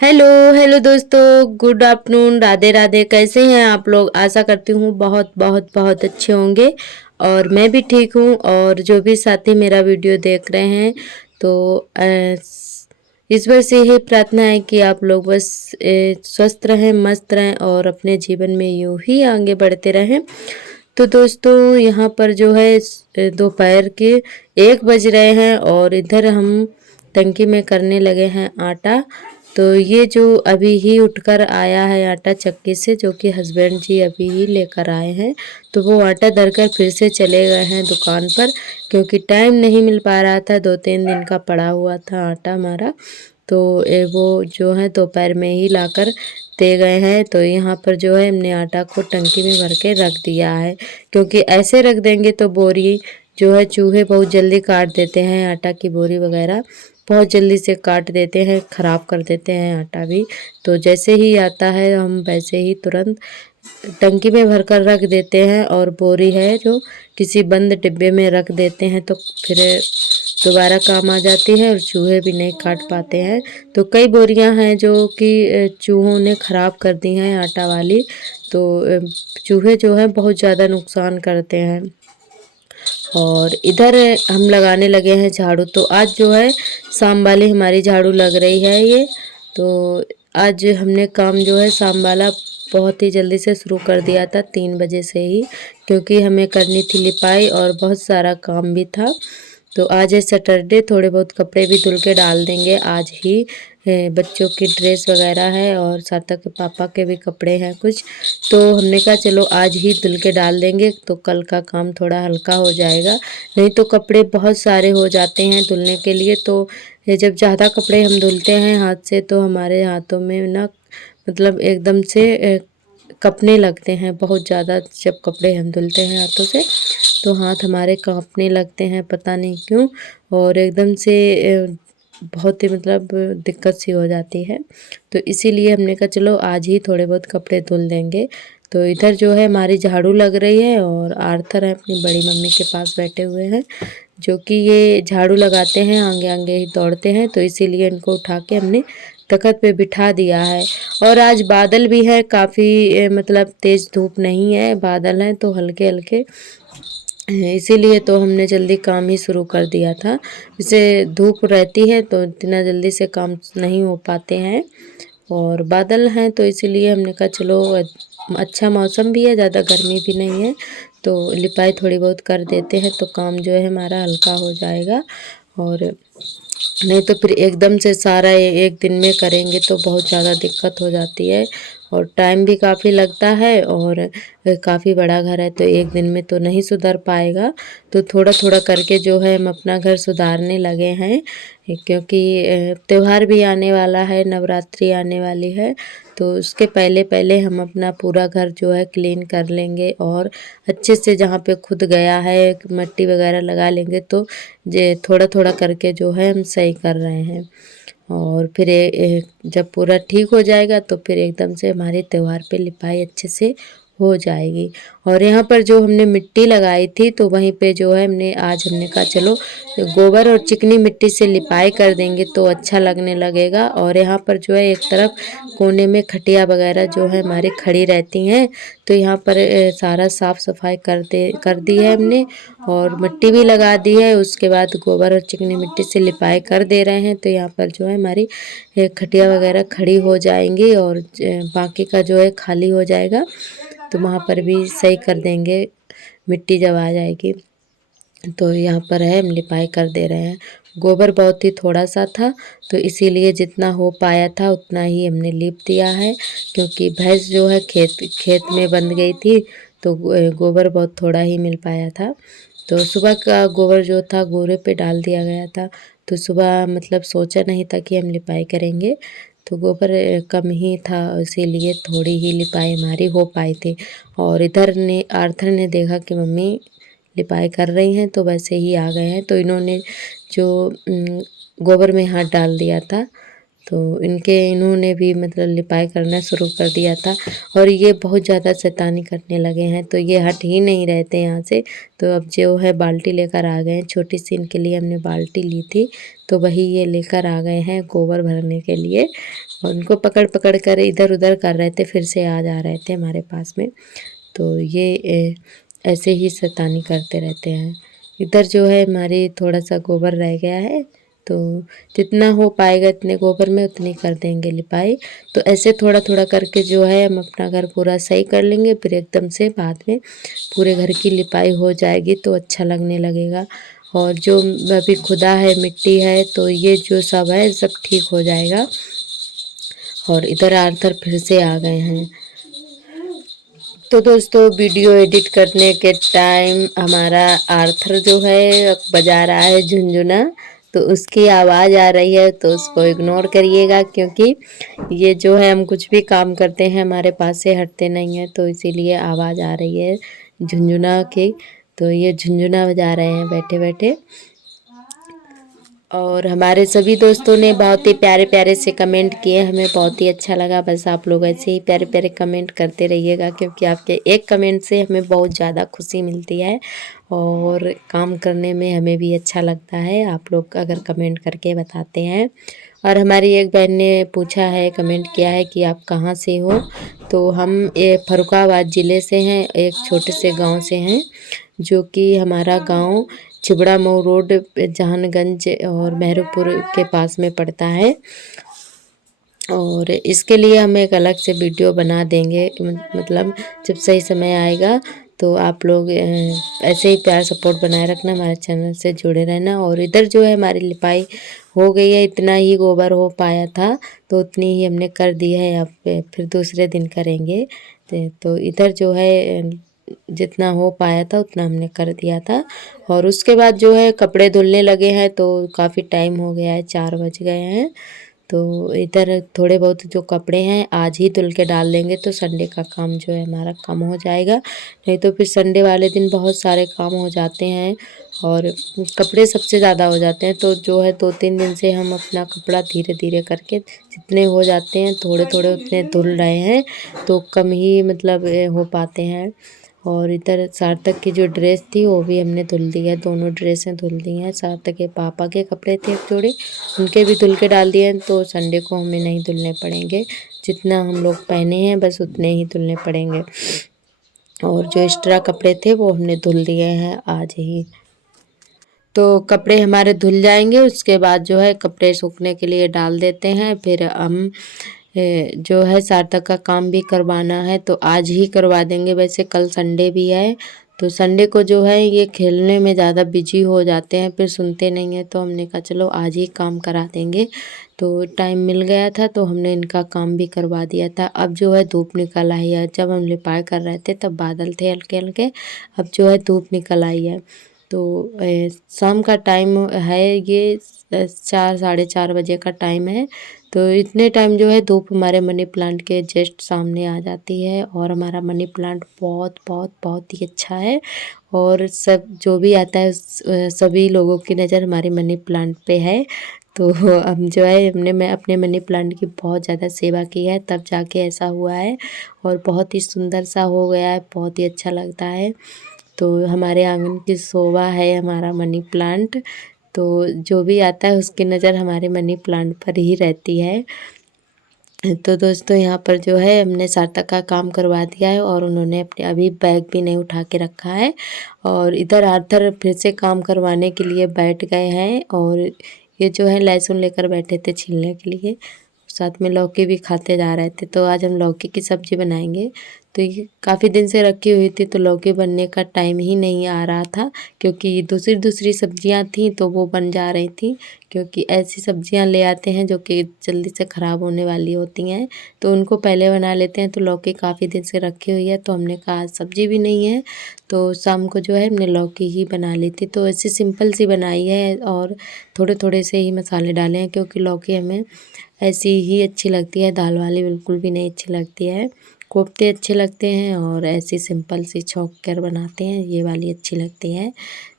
Hello hello दोस्तों, good afternoon, Radhe Radhe. कैसे हैं आप लोग? आशा करती हूँ बहुत बहुत बहुत अच्छे होंगे। और मैं भी ठीक हूँ। और जो भी साथी मेरा वीडियो देख रहे हैं, तो ईश्वर से यही प्रार्थना है कि आप लोग बस स्वस्थ रहें, मस्त रहें और अपने जीवन में यूं ही आगे बढ़ते रहें। तो दोस्तों, यहाँ पर जो है दोपहर के 1 बज रहे हैं और इधर हम टंकी में करने लगे हैं आटा। तो ये जो अभी ही उठकर आया है आटा चक्की से, जो कि हस्बैंड जी अभी ही लेकर आए हैं, तो वो आटा धरकर फिर से चले गए हैं दुकान पर, क्योंकि टाइम नहीं मिल पा रहा था। 2-3 दिन का पड़ा हुआ था आटा हमारा। तो वो जो है दोपहर में ही लाकर दे गए हैं। तो यहाँ पर जो है हमने आटा को टंकी में भर के रख दिया है, क्योंकि ऐसे रख देंगे तो बोरी जो है चूहे बहुत जल्दी काट देते हैं। आटा की बोरी वगैरह बहुत जल्दी से काट देते हैं, ख़राब कर देते हैं आटा भी। तो जैसे ही आता है हम वैसे ही तुरंत टंकी में भरकर रख देते हैं, और बोरी है जो किसी बंद डिब्बे में रख देते हैं, तो फिर दोबारा काम आ जाती है और चूहे भी नहीं काट पाते हैं। तो कई बोरियां हैं जो कि चूहों ने ख़राब कर दी हैं आटा वाली। तो चूहे जो हैं बहुत ज़्यादा नुकसान करते हैं। और इधर हम लगाने लगे हैं झाड़ू। तो आज जो है शाम वाली हमारी झाड़ू लग रही है ये। तो आज हमने काम जो है शाम वाला बहुत ही जल्दी से शुरू कर दिया था, 3 बजे से ही, क्योंकि हमें करनी थी लिपाई और बहुत सारा काम भी था। तो आज है सैटरडे, थोड़े बहुत कपड़े भी धुल के डाल देंगे आज ही। बच्चों की ड्रेस वगैरह है और सार्थक के पापा के भी कपड़े हैं कुछ। तो हमने कहा चलो आज ही धुल के डाल देंगे, तो कल का काम थोड़ा हल्का हो जाएगा। नहीं तो कपड़े बहुत सारे हो जाते हैं धुलने के लिए। तो ये जब ज़्यादा कपड़े हम धुलते हैं हाथ से, तो हमारे हाथों में ना मतलब एकदम से कँपने लगते हैं बहुत ज़्यादा। जब कपड़े हम धुलते हैं हाथों से, तो हाथ हमारे काँपने लगते हैं, पता नहीं क्यों। और एकदम से बहुत ही मतलब दिक्कत सी हो जाती है। तो इसीलिए हमने कहा चलो आज ही थोड़े बहुत कपड़े धुल देंगे। तो इधर जो है हमारी झाड़ू लग रही है और आर्थर है अपनी बड़ी मम्मी के पास बैठे हुए हैं, जो कि ये झाड़ू लगाते हैं आगे आगे ही दौड़ते हैं। तो इसीलिए इनको उठा के हमने तख्त पे बिठा दिया है। और आज बादल भी है काफ़ी, मतलब तेज़ धूप नहीं है, बादल हैं तो हल्के हल्के, इसीलिए तो हमने जल्दी काम ही शुरू कर दिया था। जैसे धूप रहती है तो इतना जल्दी से काम नहीं हो पाते हैं, और बादल हैं तो इसीलिए हमने कहा चलो अच्छा मौसम भी है, ज़्यादा गर्मी भी नहीं है, तो लिपाई थोड़ी बहुत कर देते हैं तो काम जो है हमारा हल्का हो जाएगा। और नहीं तो फिर एकदम से सारा एक दिन में करेंगे तो बहुत ज़्यादा दिक्कत हो जाती है, और टाइम भी काफ़ी लगता है। और काफ़ी बड़ा घर है तो एक दिन में तो नहीं सुधर पाएगा। तो थोड़ा थोड़ा करके जो है हम अपना घर सुधारने लगे हैं, क्योंकि त्योहार भी आने वाला है, नवरात्रि आने वाली है। तो उसके पहले पहले हम अपना पूरा घर जो है क्लीन कर लेंगे, और अच्छे से जहाँ पे खुद गया है मिट्टी वगैरह लगा लेंगे। तो जे थोड़ा थोड़ा करके जो है हम सही कर रहे हैं। और फिर जब पूरा ठीक हो जाएगा तो फिर एकदम से हमारे त्योहार पे लिपाई अच्छे से हो जाएगी। और यहाँ पर जो हमने मिट्टी लगाई थी, तो वहीं पे जो है हमने कहा चलो गोबर और चिकनी मिट्टी से लिपाई कर देंगे तो अच्छा लगने लगेगा। और यहाँ पर जो है एक तरफ कोने में खटिया वगैरह जो है हमारी खड़ी रहती हैं, तो यहाँ पर सारा साफ़ सफाई कर दी है हमने, और मिट्टी भी लगा दी है। उसके बाद गोबर और चिकनी मिट्टी से लिपाई कर दे रहे हैं, तो यहाँ पर जो है हमारी खटिया वगैरह खड़ी हो जाएंगी, और बाकी का जो है खाली हो जाएगा। तो वहाँ पर भी सही कर देंगे मिट्टी जब आ जाएगी। तो यहाँ पर है हम लिपाई कर दे रहे हैं। गोबर बहुत ही थोड़ा सा था, तो इसीलिए जितना हो पाया था उतना ही हमने लीप दिया है, क्योंकि भैंस जो है खेत खेत में बंध गई थी, तो गोबर बहुत थोड़ा ही मिल पाया था। तो सुबह का गोबर जो था गोरे पे डाल दिया गया था। तो सुबह मतलब सोचा नहीं था कि हम लिपाई करेंगे, तो गोबर कम ही था, इसीलिए थोड़ी ही लिपाई हमारी हो पाई थी। और इधर ने आर्थर ने देखा कि मम्मी लिपाई कर रही हैं, तो वैसे ही आ गए हैं। तो इन्होंने जो गोबर में हाथ डाल दिया था, तो इन्होंने भी मतलब लिपाई करना शुरू कर दिया था। और ये बहुत ज़्यादा शैतानी करने लगे हैं, तो ये हट ही नहीं रहते यहाँ से। तो अब जो है बाल्टी लेकर आ गए हैं, छोटी सी इनके लिए हमने बाल्टी ली थी, तो वही ये लेकर आ गए हैं गोबर भरने के लिए। और उनको पकड़ पकड़ कर इधर उधर कर रहे थे, फिर से आ जा रहे थे हमारे पास में। तो ये ऐसे ही शैतानी करते रहते हैं। इधर जो है हमारी थोड़ा सा गोबर रह गया है, तो जितना हो पाएगा इतने गोबर में उतनी कर देंगे लिपाई। तो ऐसे थोड़ा थोड़ा करके जो है हम अपना घर पूरा सही कर लेंगे, फिर एकदम से बाद में पूरे घर की लिपाई हो जाएगी तो अच्छा लगने लगेगा। और जो अभी खुदा है, मिट्टी है, तो ये जो सब है सब ठीक हो जाएगा। और इधर आर्थर फिर से आ गए हैं। तो दोस्तों वीडियो एडिट करने के टाइम हमारा आर्थर जो है बजा रहा है झुनझुना, तो उसकी आवाज़ आ रही है, तो उसको इग्नोर करिएगा, क्योंकि ये जो है हम कुछ भी काम करते हैं हमारे पास से हटते नहीं हैं, तो इसीलिए आवाज़ आ रही है झुनझुना की। तो ये झुनझुना बजा रहे हैं बैठे बैठे। और हमारे सभी दोस्तों ने बहुत ही प्यारे प्यारे से कमेंट किए, हमें बहुत ही अच्छा लगा। बस आप लोग ऐसे ही प्यारे प्यारे कमेंट करते रहिएगा, क्योंकि आपके एक कमेंट से हमें बहुत ज़्यादा खुशी मिलती है और काम करने में हमें भी अच्छा लगता है, आप लोग अगर कमेंट करके बताते हैं। और हमारी एक बहन ने पूछा है, कमेंट किया है कि आप कहाँ से हो। तो हम फर्रुखाबाद ज़िले से हैं, एक छोटे से गाँव से हैं, जो कि हमारा गाँव चिबड़ा मऊ रोड जहानगंज और मेहरुपुर के पास में पड़ता है। और इसके लिए हम एक अलग से वीडियो बना देंगे, मतलब जब सही समय आएगा। तो आप लोग ऐसे ही प्यार सपोर्ट बनाए रखना, हमारे चैनल से जुड़े रहना। और इधर जो है हमारी लिपाई हो गई है, इतना ही गोबर हो पाया था तो उतनी ही हमने कर दी है, अब फिर दूसरे दिन करेंगे। तो इधर जो है जितना हो पाया था उतना हमने कर दिया था। और उसके बाद जो है कपड़े धुलने लगे हैं, तो काफ़ी टाइम हो गया है, 4 बज गए हैं। तो इधर थोड़े बहुत जो कपड़े हैं आज ही धुल के डाल देंगे, तो संडे का काम जो है हमारा कम हो जाएगा। नहीं तो फिर संडे वाले दिन बहुत सारे काम हो जाते हैं और कपड़े सबसे ज़्यादा हो जाते हैं। तो जो है 2-3 दिन से हम अपना कपड़ा धीरे धीरे करके जितने हो जाते हैं थोड़े थोड़े उतने धुल रहे हैं, तो कम ही मतलब हो पाते हैं। और इधर सार्थक की जो ड्रेस थी वो भी हमने धुल दी है, दोनों ड्रेसें धुल दी हैं। सार्थक के पापा के कपड़े थे एक जोड़ी, उनके भी धुल के डाल दिए हैं, तो संडे को हमें नहीं धुलने पड़ेंगे। जितना हम लोग पहने हैं बस उतने ही धुलने पड़ेंगे। और जो एक्स्ट्रा कपड़े थे वो हमने धुल दिए हैं आज ही। तो कपड़े हमारे धुल जाएंगे, उसके बाद जो है कपड़े सूखने के लिए डाल देते हैं। फिर हम जो है सार्थक का काम भी करवाना है, तो आज ही करवा देंगे। वैसे कल संडे भी है, तो संडे को जो है ये खेलने में ज़्यादा बिजी हो जाते हैं, फिर सुनते नहीं हैं, तो हमने कहा चलो आज ही काम करा देंगे। तो टाइम मिल गया था तो हमने इनका काम भी करवा दिया था। अब जो है धूप निकल आई है, जब हम लिपाई कर रहे थे तब बादल थे हल्के हल्के, अब जो है धूप निकल आई है। तो शाम का टाइम है, ये 4 साढ़े 4 बजे का टाइम है। तो इतने टाइम जो है धूप हमारे मनी प्लांट के जस्ट सामने आ जाती है, और हमारा मनी प्लांट बहुत बहुत बहुत ही अच्छा है। और सब जो भी आता है सभी लोगों की नज़र हमारे मनी प्लांट पे है। तो हम जो है हमने मैं अपने मनी प्लांट की बहुत ज़्यादा सेवा की है, तब जाके ऐसा हुआ है। और बहुत ही सुंदर सा हो गया है, बहुत ही अच्छा लगता है। तो हमारे आंगन की शोभा है हमारा मनी प्लांट। तो जो भी आता है उसकी नज़र हमारे मनी प्लांट पर ही रहती है। तो दोस्तों यहाँ पर जो है हमने सार्थक का काम करवा दिया है, और उन्होंने अपने अभी बैग भी नहीं उठा के रखा है। और इधर आर्थर फिर से काम करवाने के लिए बैठ गए हैं, और ये जो है लहसुन लेकर बैठे थे छीलने के लिए, साथ में लौकी भी खाते जा रहे थे। तो आज हम लौकी की सब्ज़ी बनाएंगे। तो ये काफ़ी दिन से रखी हुई थी, तो लौकी बनने का टाइम ही नहीं आ रहा था, क्योंकि दूसरी दूसरी सब्जियां थी तो वो बन जा रही थी। क्योंकि ऐसी सब्जियां ले आते हैं जो कि जल्दी से ख़राब होने वाली होती हैं, तो उनको पहले बना लेते हैं। तो लौकी काफ़ी दिन से रखी हुई है, तो हमने कहा सब्ज़ी भी नहीं है, तो शाम को जो है हमने लौकी ही बना ली थी। तो ऐसी सिंपल सी बनाई है, और थोड़े थोड़े से ही मसाले डाले हैं, क्योंकि लौकी हमें ऐसी ही अच्छी लगती है, दाल वाली बिल्कुल भी नहीं अच्छी लगती है। कोफ्ते अच्छे लगते हैं, और ऐसी सिंपल सी छौंक कर बनाते हैं, ये वाली अच्छी लगती है।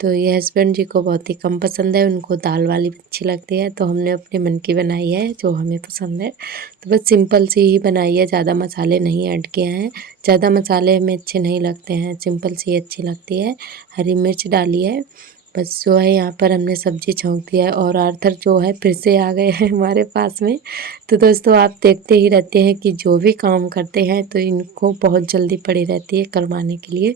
तो ये हस्बैंड जी को बहुत ही कम पसंद है, उनको दाल वाली अच्छी लगती है। तो हमने अपने मन की बनाई है जो हमें पसंद है। तो बस सिंपल सी ही बनाई है, ज़्यादा मसाले नहीं ऐड किए हैं। ज़्यादा मसाले हमें अच्छे नहीं लगते हैं, सिंपल सी अच्छी लगती है। हरी मिर्च डाली है, बस जो है यहाँ पर हमने सब्जी छौंक दिया है और आर्थर जो है फिर से आ गए हैं हमारे पास में। तो दोस्तों आप देखते ही रहते हैं कि जो भी काम करते हैं तो इनको बहुत जल्दी पड़ी रहती है करवाने के लिए,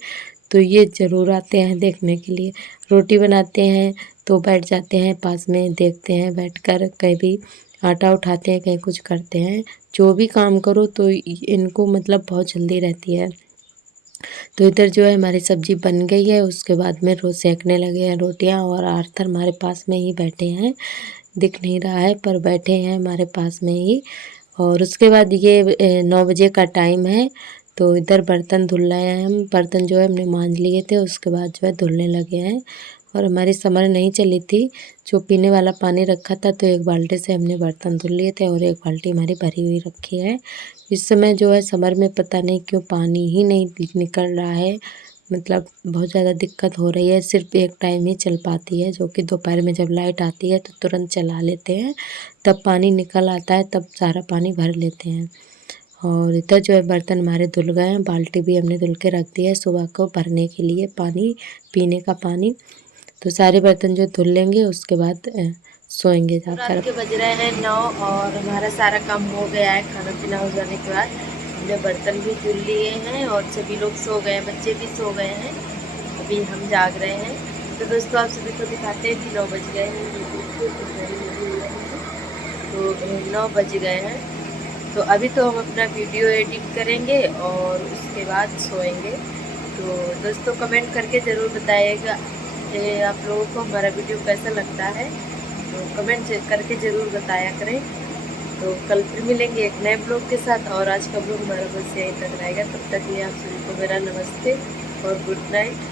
तो ये ज़रूर आते हैं देखने के लिए। रोटी बनाते हैं तो बैठ जाते हैं पास में, देखते हैं बैठकर, कभी आटा उठाते हैं, कहीं कुछ करते हैं। जो भी काम करो तो इनको मतलब बहुत जल्दी रहती है। तो इधर जो है हमारी सब्ज़ी बन गई है, उसके बाद में सेंकने लगे हैं रोटियां और आर्थर हमारे पास में ही बैठे हैं, दिख नहीं रहा है पर बैठे हैं हमारे पास में ही। और उसके बाद ये 9 बजे का टाइम है, तो इधर बर्तन धुल रहे हैं हम। बर्तन जो है हमने मांज लिए थे, उसके बाद जो है धुलने लगे हैं। और हमारी समर नहीं चली थी, जो पीने वाला पानी रखा था तो एक बाल्टी से हमने बर्तन धुल लिए थे और एक बाल्टी हमारी भरी हुई रखी है। इस समय जो है समर में पता नहीं क्यों पानी ही नहीं निकल रहा है, मतलब बहुत ज़्यादा दिक्कत हो रही है। सिर्फ एक टाइम ही चल पाती है, जो कि दोपहर में जब लाइट आती है तो तुरंत चला लेते हैं, तब पानी निकल आता है, तब सारा पानी भर लेते हैं। और इधर जो है बर्तन हमारे धुल गए हैं, बाल्टी भी हमने धुल के रख दी है सुबह को भरने के लिए पानी, पीने का पानी। तो सारे बर्तन जो धुल लेंगे उसके बाद सोएंगे जाकर। रात के बज रहे हैं 9 और हमारा सारा काम हो गया है। खाना पीना हो जाने के बाद हमने बर्तन भी धुल लिए हैं और सभी लोग सो गए हैं, बच्चे भी सो गए हैं, अभी हम जाग रहे हैं। तो दोस्तों आप सभी को दिखाते हैं कि 9 बज गए हैं, तो 9 बज गए हैं। तो अभी तो हम अपना वीडियो एडिट करेंगे और उसके बाद सोएंगे। तो दोस्तों कमेंट करके ज़रूर बताइएगा कि आप लोगों को हमारा वीडियो कैसा लगता है, तो कमेंट करके ज़रूर बताया करें। तो कल फिर मिलेंगे एक नए ब्लॉग के साथ और आज का ब्लॉग हमारा बस यहीं तक रहेगा। तब तक लिए आप सभी को मेरा नमस्ते और गुड नाइट।